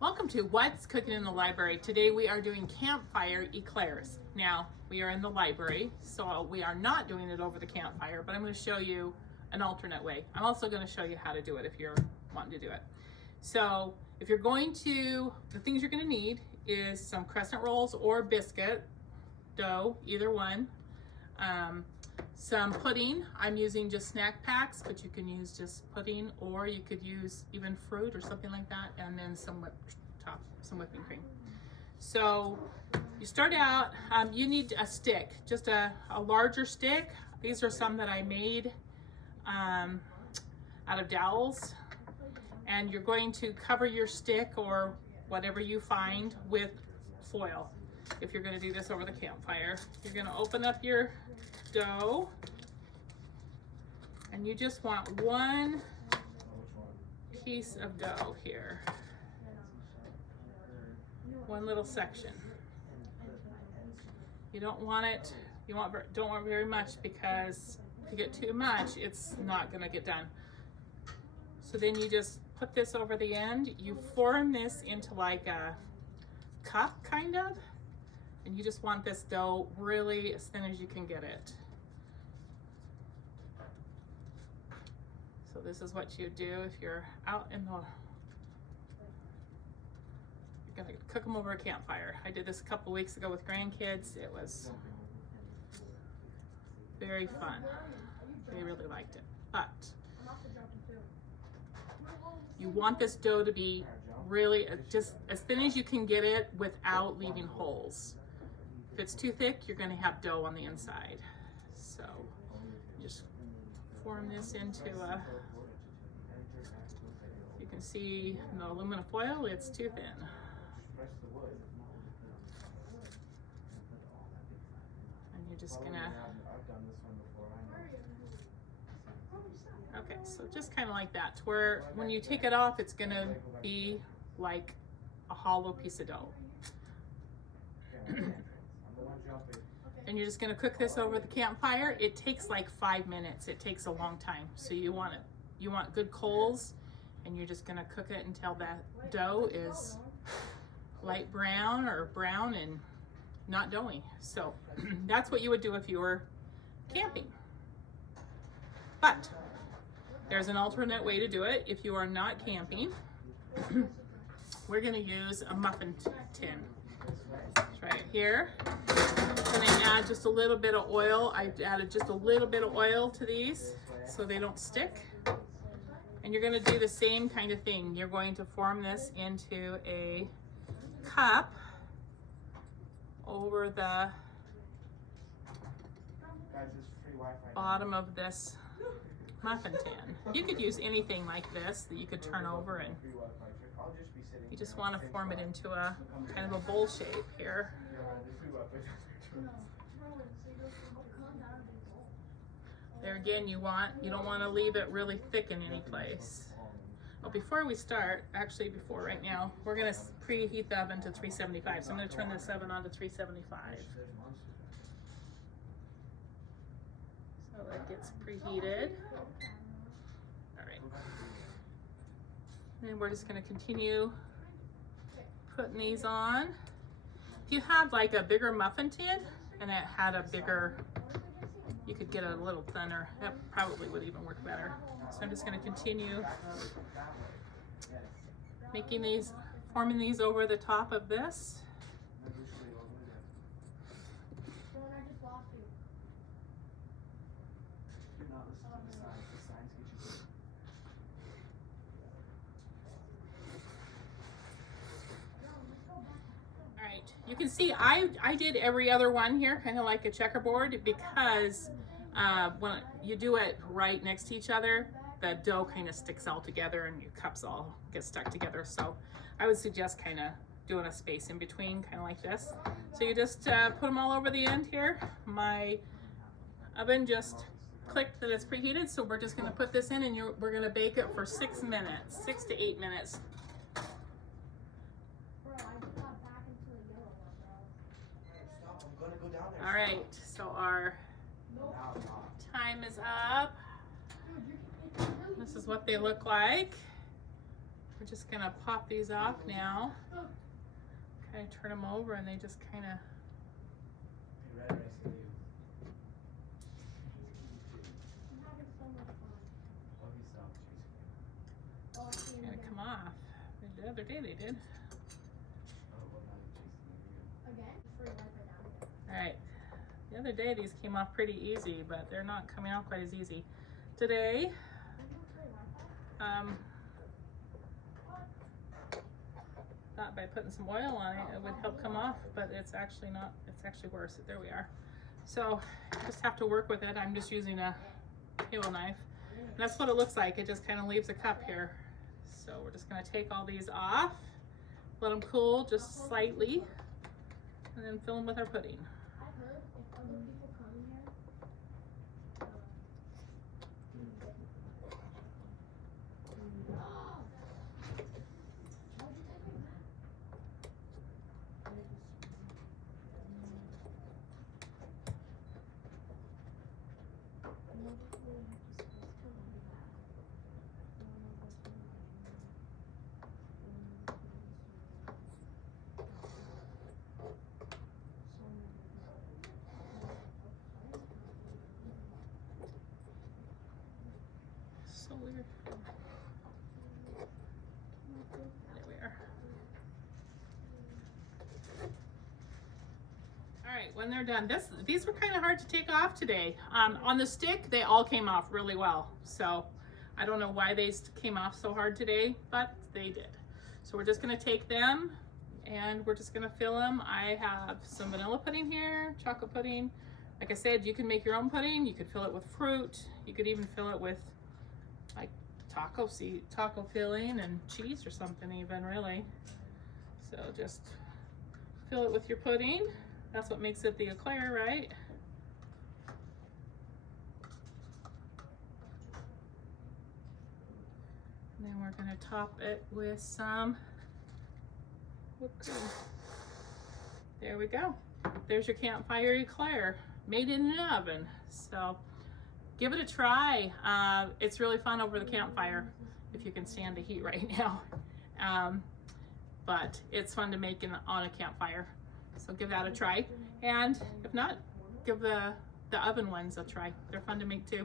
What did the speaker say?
Welcome to What's Cooking in the Library. Today we are doing Campfire Eclairs. Now, we are in the library, so we are not doing it over the campfire, but I'm going to show you an alternate way. I'm also going to show you how to do it if you're wanting to do it. So, if you're going to, the things you're going to need is some crescent rolls or biscuit dough, either one. Some pudding. I'm using just snack packs, but you can use just pudding, or you could use even fruit or something like that, and then some whipping cream. So you start out, you need a stick, just a larger stick. These are some that I made out of dowels, and you're going to cover your stick or whatever you find with foil. If you're going to do this over the campfire, you're going to open up your dough, and you just want one piece of dough here, one little section. You don't want it, don't want very much, because if you get too much, it's not going to get done. So then you just put this over the end. You form this into like a cup, kind of. And you just want this dough really as thin as you can get it. So this is what you do if you're out in the, you're gonna cook them over a campfire. I did this a couple weeks ago with grandkids. It was very fun. They really liked it. But you want this dough to be really just as thin as you can get it without leaving holes. If it's too thick, you're going to have dough on the inside. So just form this into a, you can see in the aluminum foil, it's too thin. And you're just going to, okay, so just kind of like that, to where when you take it off, it's going to be like a hollow piece of dough. And you're just going to cook this over the campfire. It takes like 5 minutes. It takes a long time. So you want good coals, and you're just going to cook it until that dough is light brown or brown and not doughy. So that's what you would do if you were camping. But there's an alternate way to do it if you are not camping. We're going to use a muffin tin. It's right here. And I add just a little bit of oil. I added just a little bit of oil to these so they don't stick. And you're going to do the same kind of thing. You're going to form this into a cup over the bottom of this muffin tin. You could use anything like this that you could turn over, and you just want to form it into a kind of a bowl shape here. There again, you don't want to leave it really thick in any place. Well, before we start, actually before right now, we're going to preheat the oven to 375. So I'm going to turn this oven on to 375. So it gets preheated. All right. And we're just going to continue putting these on. If you have like a bigger muffin tin and it had a bigger, you could get a little thinner. That probably would even work better. So I'm just going to continue making these, forming these over the top of this. You can see I did every other one here, kind of like a checkerboard, because when you do it right next to each other, the dough kind of sticks all together and your cups all get stuck together. So I would suggest kind of doing a space in between, kind of like this. So you just put them all over the end here. My oven just clicked that it's preheated, so we're just going to put this in, and we're going to bake it for 6 minutes, 6 to 8 minutes. All right, so our time is up. This is what they look like. we're just gonna pop these off now. Kind of turn them over and they just kind of. Kind of come off. The other day they did. All right. The other day these came off pretty easy, but they're not coming off quite as easy today. Thought by putting some oil on it, it would help come off, but it's actually not. It's actually worse. There we are. So just have to work with it. I'm just using a table knife. And that's what it looks like. It just kind of leaves a cup here. So we're just going to take all these off, let them cool just slightly, and then fill them with our pudding. So weird. There we are. All right, when they're done, these were kind of hard to take off today. On the stick, they all came off really well. So I don't know why they came off so hard today, but they did. So we're just gonna take them and we're just gonna fill them. I have some vanilla pudding here, chocolate pudding. Like I said, you can make your own pudding. You could fill it with fruit. You could even fill it with like taco filling and cheese or something even, really. So just fill it with your pudding. That's what makes it the eclair, right? And then we're gonna top it with some whipped cream. There we go. There's your Campfire Eclair, made in an oven. So give it a try. It's really fun over the campfire, if you can stand the heat right now. But it's fun to make on a campfire. So give that a try. And if not, give the oven ones a try. They're fun to make too.